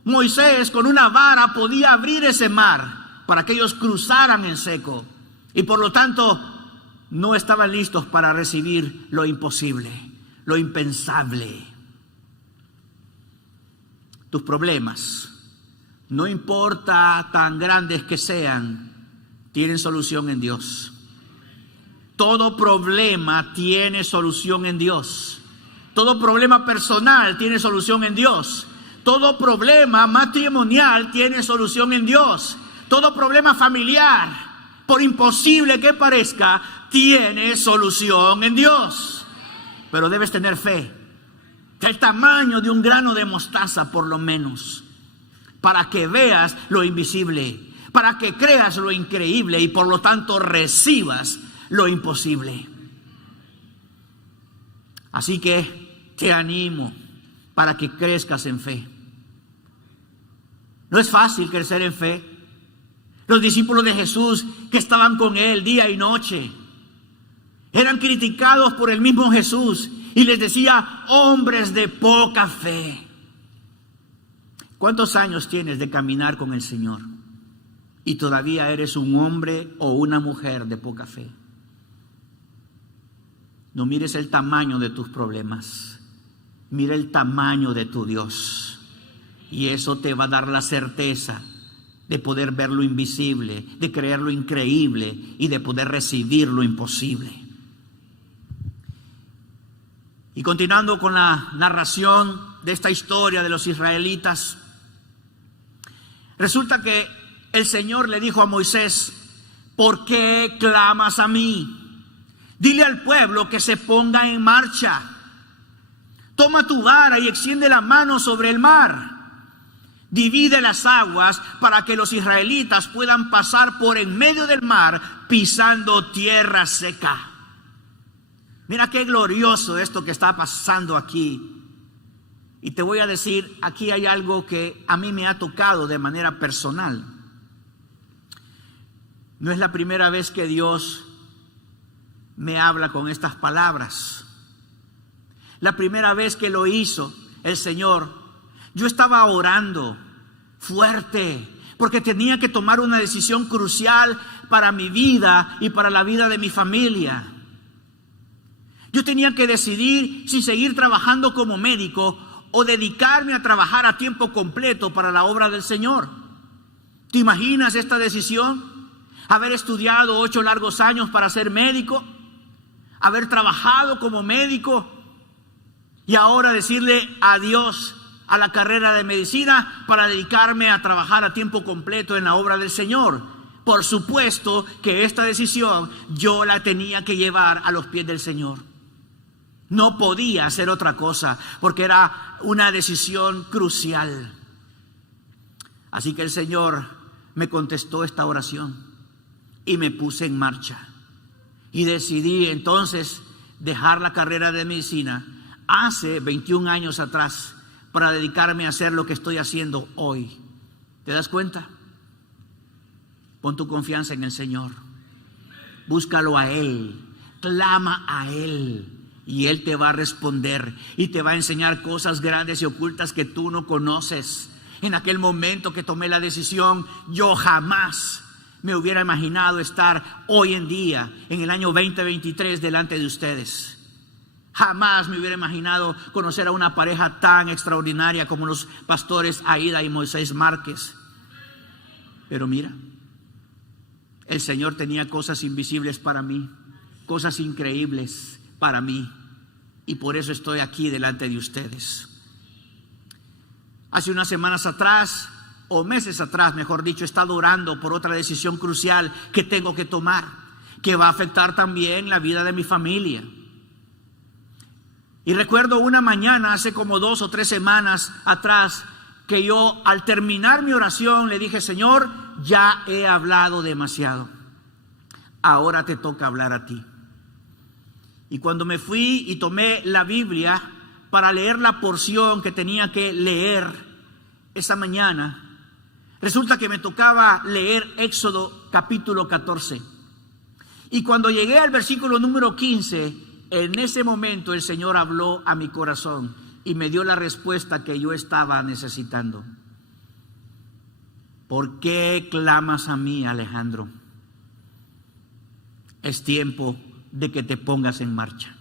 Moisés con una vara podía abrir ese mar para que ellos cruzaran en seco. Y por lo tanto no estaban listos para recibir lo imposible, lo impensable. Tus problemas, no importa tan grandes que sean, tienen solución en Dios. Todo problema tiene solución en Dios. Todo problema personal tiene solución en Dios. Todo problema matrimonial tiene solución en Dios. Todo problema familiar, por imposible que parezca, tiene solución en Dios. Pero debes tener fe, del tamaño de un grano de mostaza por lo menos, para que veas lo invisible, para que creas lo increíble y por lo tanto recibas lo imposible. Así que te animo para que crezcas en fe. No es fácil crecer en fe. Los discípulos de Jesús que estaban con él día y noche eran criticados por el mismo Jesús y les decía: hombres de poca fe. ¿Cuántos años tienes de caminar con el Señor y todavía eres un hombre o una mujer de poca fe? No mires el tamaño de tus problemas, mira el tamaño de tu Dios, y eso te va a dar la certeza de poder ver lo invisible, de creer lo increíble y de poder recibir lo imposible. Y continuando con la narración de esta historia de los israelitas, resulta que el Señor le dijo a Moisés: ¿por qué clamas a mí? Dile al pueblo que se ponga en marcha. Toma tu vara y extiende la mano sobre el mar. Divide las aguas para que los israelitas puedan pasar por en medio del mar pisando tierra seca. Mira qué glorioso esto que está pasando aquí. Y te voy a decir, aquí hay algo que a mí me ha tocado de manera personal. No es la primera vez que Dios me habla con estas palabras. La primera vez que lo hizo el Señor, yo estaba orando fuerte porque tenía que tomar una decisión crucial para mi vida y para la vida de mi familia. Yo tenía que decidir si seguir trabajando como médico o dedicarme a trabajar a tiempo completo para la obra del Señor. ¿Te imaginas esta decisión? Haber estudiado 8 largos años para ser médico, haber trabajado como médico y ahora decirle adiós a la carrera de medicina para dedicarme a trabajar a tiempo completo en la obra del Señor. Por supuesto que esta decisión yo la tenía que llevar a los pies del Señor. No podía hacer otra cosa porque era una decisión crucial. Así que el Señor me contestó esta oración y me puse en marcha. Y decidí entonces dejar la carrera de medicina hace 21 años atrás para dedicarme a hacer lo que estoy haciendo hoy. ¿Te das cuenta? Pon tu confianza en el Señor. Búscalo a Él. Clama a Él. Y Él te va a responder y te va a enseñar cosas grandes y ocultas que tú no conoces. En aquel momento que tomé la decisión, yo jamás me hubiera imaginado estar hoy en día, en el año 2023, delante de ustedes. Jamás me hubiera imaginado conocer a una pareja tan extraordinaria como los pastores Aida y Moisés Márquez. Pero mira, el Señor tenía cosas invisibles para mí, cosas increíbles para mí, y por eso estoy aquí delante de ustedes. Hace unas semanas atrás, o meses atrás, mejor dicho, he estado orando por otra decisión crucial que tengo que tomar, que va a afectar también la vida de mi familia. Y recuerdo una mañana, hace como 2 o 3 semanas atrás, que yo al terminar mi oración le dije: Señor, ya he hablado demasiado, ahora te toca hablar a ti. Y cuando me fui y tomé la Biblia para leer la porción que tenía que leer esa mañana, resulta que me tocaba leer Éxodo capítulo 14. Y cuando llegué al versículo número 15, en ese momento el Señor habló a mi corazón y me dio la respuesta que yo estaba necesitando. ¿Por qué clamas a mí, Alejandro? Es tiempo de que te pongas en marcha.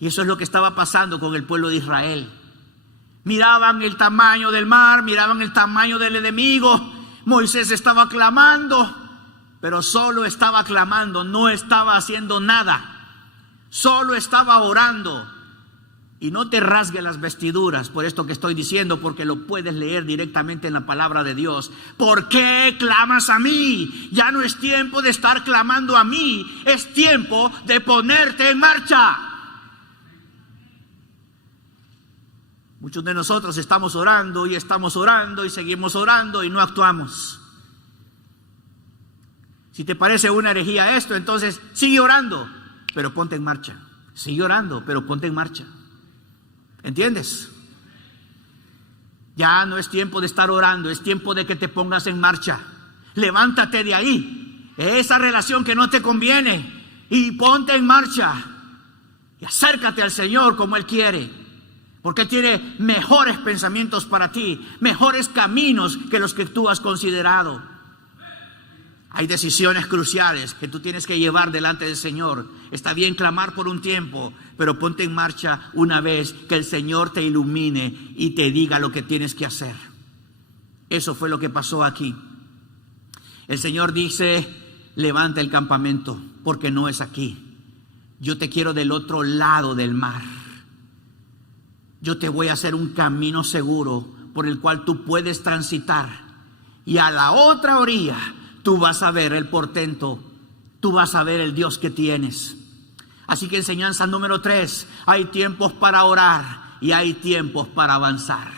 Y eso es lo que estaba pasando con el pueblo de Israel. Miraban el tamaño del mar, miraban el tamaño del enemigo. Moisés estaba clamando, pero solo estaba clamando, no estaba haciendo nada. Solo estaba orando. Y no te rasgues las vestiduras por esto que estoy diciendo, porque lo puedes leer directamente en la palabra de Dios. ¿Por qué clamas a mí? Ya no es tiempo de estar clamando a mí, es tiempo de ponerte en marcha. Muchos de nosotros estamos orando y seguimos orando y no actuamos. Si te parece una herejía esto, entonces sigue orando, pero ponte en marcha. Sigue orando, pero ponte en marcha. ¿Entiendes? Ya no es tiempo de estar orando, es tiempo de que te pongas en marcha. Levántate de ahí, esa relación que no te conviene, y ponte en marcha. Y acércate al Señor como Él quiere, porque Él tiene mejores pensamientos para ti, mejores caminos que los que tú has considerado. Hay decisiones cruciales que tú tienes que llevar delante del Señor. Está bien clamar por un tiempo, pero ponte en marcha una vez que el Señor te ilumine y te diga lo que tienes que hacer. Eso fue lo que pasó aquí. El Señor dice: levanta el campamento, porque no es aquí. Yo te quiero del otro lado del mar. Yo te voy a hacer un camino seguro por el cual tú puedes transitar. Y a la otra orilla tú vas a ver el portento, tú vas a ver el Dios que tienes. Así que enseñanza número 3, hay tiempos para orar y hay tiempos para avanzar.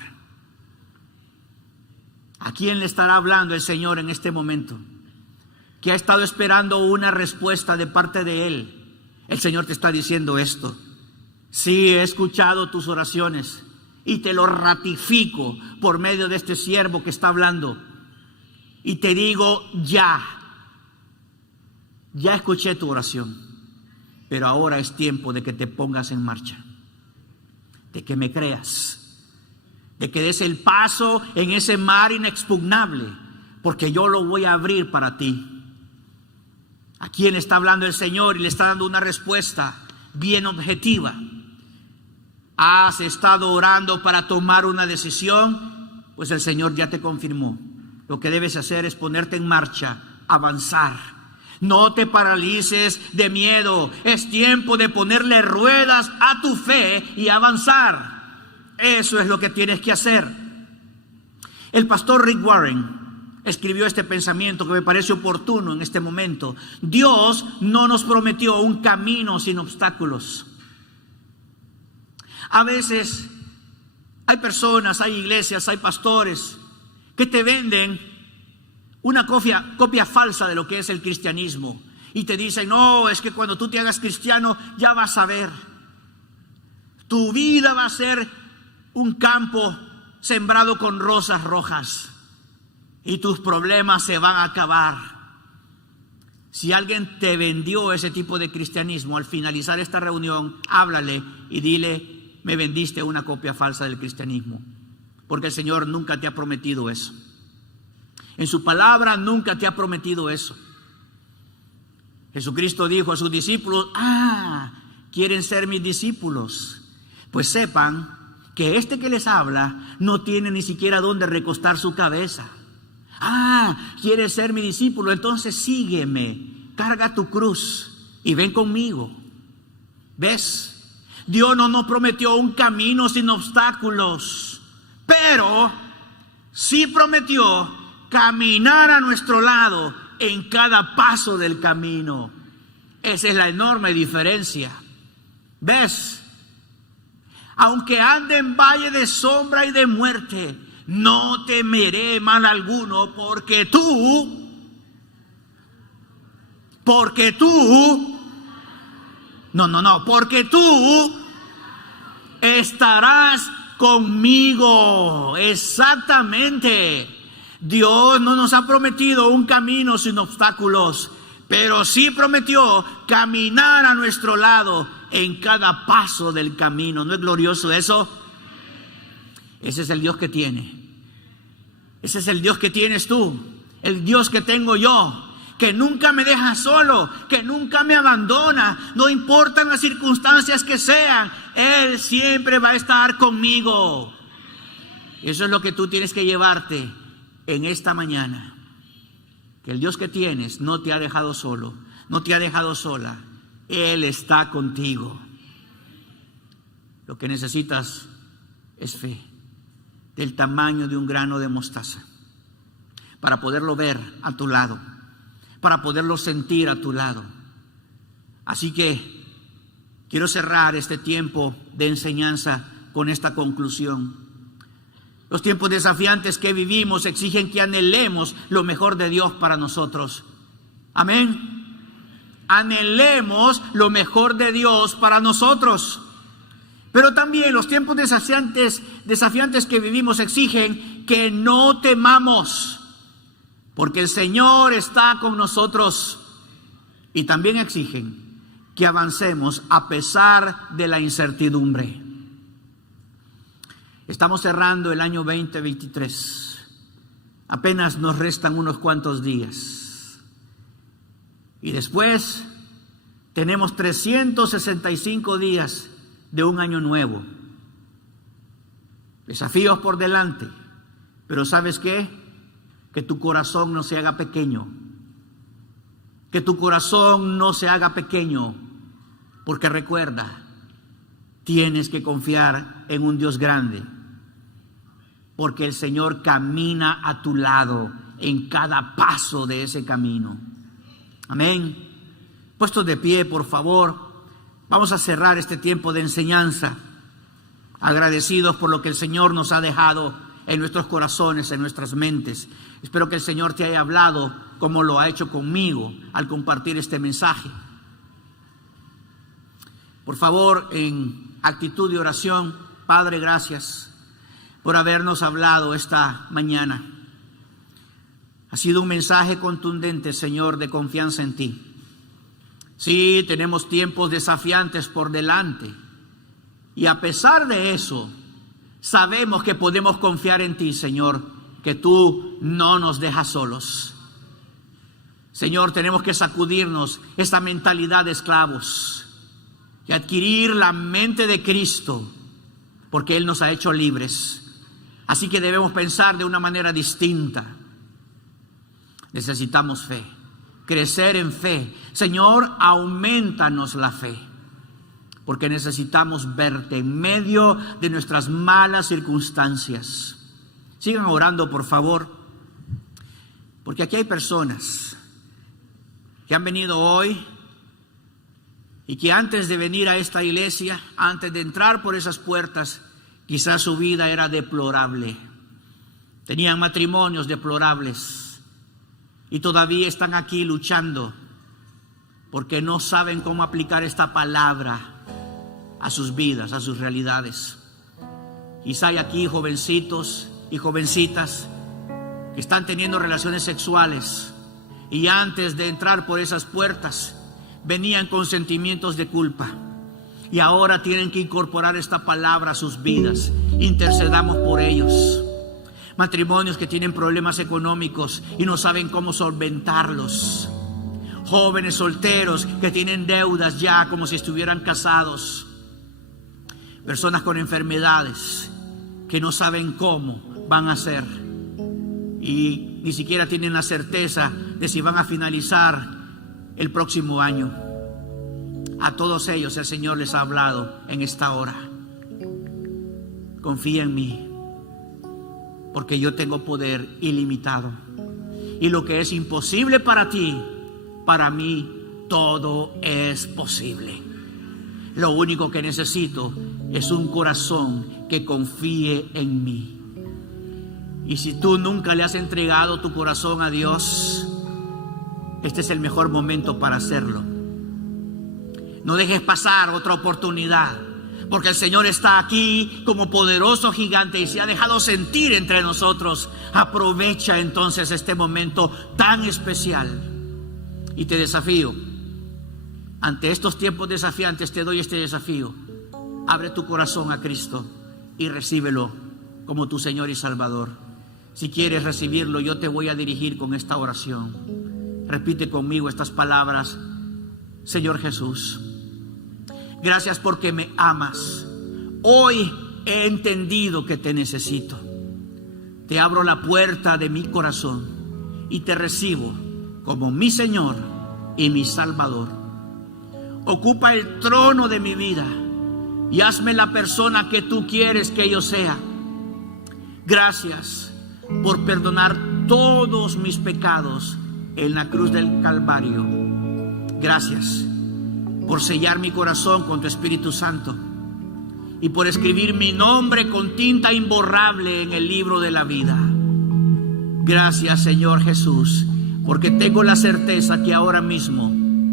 ¿A quién le estará hablando el Señor en este momento? Que ha estado esperando una respuesta de parte de Él. El Señor te está diciendo esto: sí, he escuchado tus oraciones y te lo ratifico por medio de este siervo que está hablando. Y te digo, ya escuché tu oración, pero ahora es tiempo de que te pongas en marcha, de que me creas, de que des el paso en ese mar inexpugnable, porque yo lo voy a abrir para ti. ¿A quién está hablando el Señor? Y le está dando una respuesta bien objetiva. ¿Has estado orando para tomar una decisión? Pues el Señor ya te confirmó. Lo que debes hacer es ponerte en marcha, avanzar. No te paralices de miedo. Es tiempo de ponerle ruedas a tu fe y avanzar. Eso es lo que tienes que hacer. El pastor Rick Warren escribió este pensamiento que me parece oportuno en este momento. Dios no nos prometió un camino sin obstáculos. A veces hay personas, hay iglesias, hay pastores que te venden una copia falsa de lo que es el cristianismo. Y te dicen: no, es que cuando tú te hagas cristiano ya vas a ver. Tu vida va a ser un campo sembrado con rosas rojas. Y tus problemas se van a acabar. Si alguien te vendió ese tipo de cristianismo, al finalizar esta reunión, háblale y dile: me vendiste una copia falsa del cristianismo. Porque el Señor nunca te ha prometido eso. En su palabra nunca te ha prometido eso. Jesucristo dijo a sus discípulos: ¿quieren ser mis discípulos? Pues sepan que este que les habla no tiene ni siquiera dónde recostar su cabeza. ¿Quieres ser mi discípulo? Entonces sígueme, carga tu cruz y ven conmigo. ¿Ves? Dios no nos prometió un camino sin obstáculos, pero sí prometió caminar a nuestro lado en cada paso del camino. Esa es la enorme diferencia. ¿Ves? Aunque ande en valle de sombra y de muerte, no temeré mal alguno, porque tú No, porque tú estarás conmigo. Exactamente. Dios no nos ha prometido un camino sin obstáculos, pero sí prometió caminar a nuestro lado en cada paso del camino. ¿No es glorioso eso? Ese es el Dios que tiene. Ese es el Dios que tienes tú, el Dios que tengo yo, que nunca me deja solo, que nunca me abandona, no importan las circunstancias que sean, Él siempre va a estar conmigo. Eso es lo que tú tienes que llevarte en esta mañana, que el Dios que tienes no te ha dejado solo, no te ha dejado sola, Él está contigo. Lo que necesitas es fe, del tamaño de un grano de mostaza, para poderlo ver a tu lado, para poderlo sentir a tu lado. Así que quiero cerrar este tiempo de enseñanza con esta conclusión. Los tiempos desafiantes que vivimos exigen que anhelemos lo mejor de Dios para nosotros. Amén. Anhelemos lo mejor de Dios para nosotros. Pero también los tiempos desafiantes que vivimos exigen que no temamos, porque el Señor está con nosotros. Y también exigen que avancemos a pesar de la incertidumbre. Estamos cerrando el año 2023. Apenas nos restan unos cuantos días. Y después tenemos 365 días de un año nuevo. Desafíos por delante. Pero ¿sabes qué? Que tu corazón no se haga pequeño. Que tu corazón no se haga pequeño. Porque recuerda, tienes que confiar en un Dios grande. Porque el Señor camina a tu lado en cada paso de ese camino. Amén. Puestos de pie, por favor. Vamos a cerrar este tiempo de enseñanza, agradecidos por lo que el Señor nos ha dejado en nuestros corazones, en nuestras mentes. Espero que el Señor te haya hablado como lo ha hecho conmigo al compartir este mensaje. Por favor, en actitud de oración, Padre, gracias por habernos hablado esta mañana. Ha sido un mensaje contundente, Señor, de confianza en ti. Sí, tenemos tiempos desafiantes por delante. Y a pesar de eso, sabemos que podemos confiar en ti, Señor, que tú no nos dejas solos. Señor, tenemos que sacudirnos esta mentalidad de esclavos y adquirir la mente de Cristo, porque Él nos ha hecho libres. Así que debemos pensar de una manera distinta. Necesitamos fe. Crecer en fe. Señor, aumentanos la fe, porque necesitamos verte en medio de nuestras malas circunstancias. Sigan orando, por favor, porque aquí hay personas que han venido hoy y que antes de venir a esta iglesia, antes de entrar por esas puertas, quizás su vida era deplorable. Tenían matrimonios deplorables. Y todavía están aquí luchando porque no saben cómo aplicar esta palabra a sus vidas, a sus realidades. Quizá hay aquí jovencitos y jovencitas que están teniendo relaciones sexuales y antes de entrar por esas puertas venían con sentimientos de culpa y ahora tienen que incorporar esta palabra a sus vidas. Intercedamos por ellos. Matrimonios que tienen problemas económicos y no saben cómo solventarlos. Jóvenes solteros que tienen deudas ya como si estuvieran casados. Personas con enfermedades que no saben cómo van a hacer y ni siquiera tienen la certeza de si van a finalizar el próximo año. A todos ellos el Señor les ha hablado en esta hora. Confía en mí, porque yo tengo poder ilimitado. Y lo que es imposible para ti, para mí todo es posible. Lo único que necesito es un corazón que confíe en mí. Y si tú nunca le has entregado tu corazón a Dios, este es el mejor momento para hacerlo. No dejes pasar otra oportunidad, porque el Señor está aquí como poderoso gigante y se ha dejado sentir entre nosotros. Aprovecha entonces este momento tan especial. Y te desafío, ante estos tiempos desafiantes, te doy este desafío. Abre tu corazón a Cristo y recíbelo como tu Señor y Salvador. Si quieres recibirlo, yo te voy a dirigir con esta oración. Repite conmigo estas palabras. Señor Jesús, gracias porque me amas. Hoy he entendido que te necesito. Te abro la puerta de mi corazón y te recibo como mi Señor y mi Salvador. Ocupa el trono de mi vida y hazme la persona que tú quieres que yo sea. Gracias por perdonar todos mis pecados en la cruz del Calvario. Gracias por sellar mi corazón con tu Espíritu Santo y por escribir mi nombre con tinta imborrable en el libro de la vida. Gracias, Señor Jesús, porque tengo la certeza que ahora mismo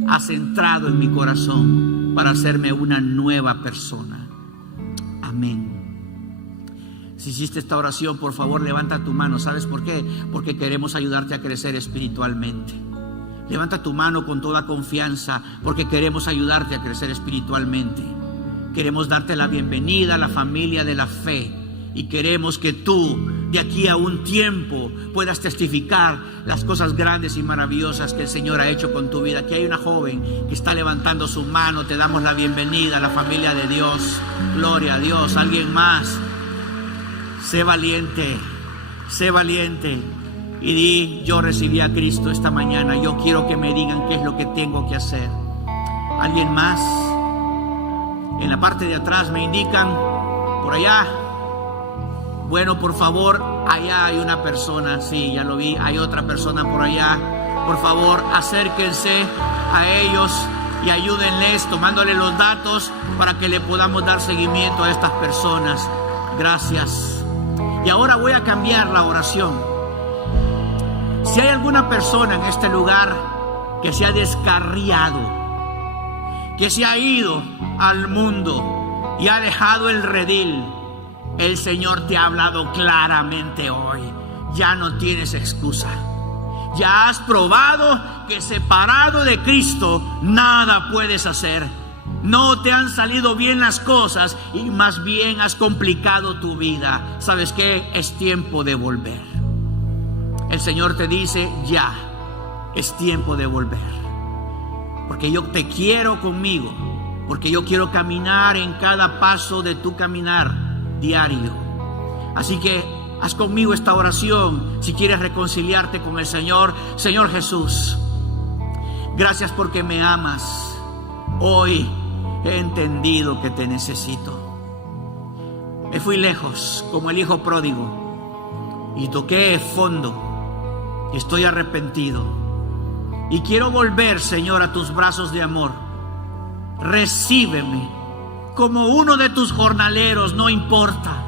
has entrado en mi corazón para hacerme una nueva persona. Amén. Si hiciste esta oración, por favor, levanta tu mano. ¿Sabes por qué? Porque queremos ayudarte a crecer espiritualmente. Levanta tu mano con toda confianza, porque queremos ayudarte a crecer espiritualmente. Queremos darte la bienvenida a la familia de la fe. Y queremos que tú, de aquí a un tiempo, puedas testificar las cosas grandes y maravillosas que el Señor ha hecho con tu vida. Aquí hay una joven que está levantando su mano. Te damos la bienvenida a la familia de Dios. Gloria a Dios. ¿Alguien más? Sé valiente, y di: yo recibí a Cristo esta mañana. Yo quiero que me digan qué es lo que tengo que hacer. ¿Alguien más? En la parte de atrás me indican, por allá. Bueno, por favor, allá hay una persona. Sí, ya lo vi, hay otra persona por allá. Por favor, acérquense a ellos y ayúdenles tomándole los datos para que le podamos dar seguimiento a estas personas. Gracias. Y ahora voy a cambiar la oración. Si hay alguna persona en este lugar que se ha descarriado, que se ha ido al mundo y ha dejado el redil, el Señor te ha hablado claramente hoy. Ya no tienes excusa. Ya has probado que separado de Cristo nada puedes hacer. No te han salido bien las cosas y más bien has complicado tu vida. ¿Sabes qué? Es tiempo de volver. El Señor te dice: ya, es tiempo de volver. Porque yo te quiero conmigo. Porque yo quiero caminar en cada paso de tu caminar diario. Así que haz conmigo esta oración si quieres reconciliarte con el Señor. Señor Jesús, gracias porque me amas. Hoy he entendido que te necesito. Me fui lejos como el hijo pródigo y toqué fondo. Estoy arrepentido y quiero volver, Señor, a tus brazos de amor. Recíbeme como uno de tus jornaleros, no importa,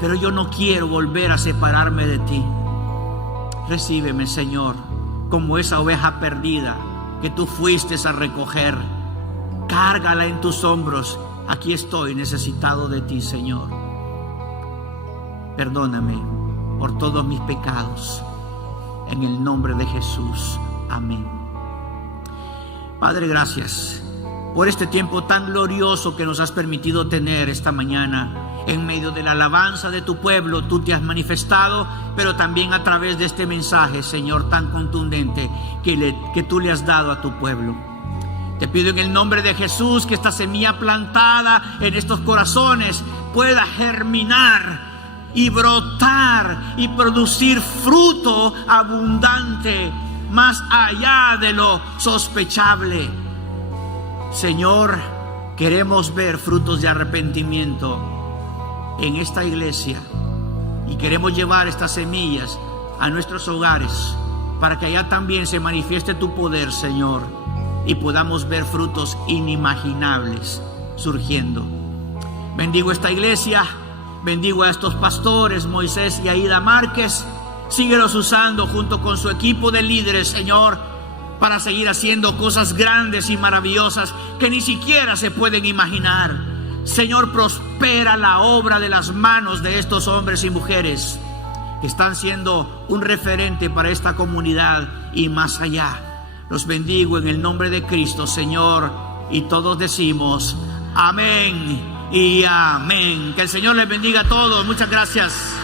pero yo no quiero volver a separarme de ti. Recíbeme, Señor, como esa oveja perdida que tú fuiste a recoger. Cárgala en tus hombros. Aquí estoy necesitado de ti, Señor. Perdóname por todos mis pecados. En el nombre de Jesús. Amén. Padre, gracias por este tiempo tan glorioso que nos has permitido tener esta mañana. En medio de la alabanza de tu pueblo, tú te has manifestado, pero también a través de este mensaje, Señor, tan contundente que tú le has dado a tu pueblo. Te pido en el nombre de Jesús que esta semilla plantada en estos corazones pueda germinar y brotar y producir fruto abundante, más allá de lo sospechable. Señor, queremos ver frutos de arrepentimiento en esta iglesia y queremos llevar estas semillas a nuestros hogares para que allá también se manifieste tu poder, Señor, y podamos ver frutos inimaginables surgiendo. Bendigo esta iglesia, bendigo a estos pastores, Moisés y Aida Márquez. Síguelos usando junto con su equipo de líderes, Señor, para seguir haciendo cosas grandes y maravillosas que ni siquiera se pueden imaginar. Señor, prospera la obra de las manos de estos hombres y mujeres que están siendo un referente para esta comunidad y más allá. Los bendigo en el nombre de Cristo, Señor, y todos decimos amén y amén. Que el Señor les bendiga a todos. Muchas gracias.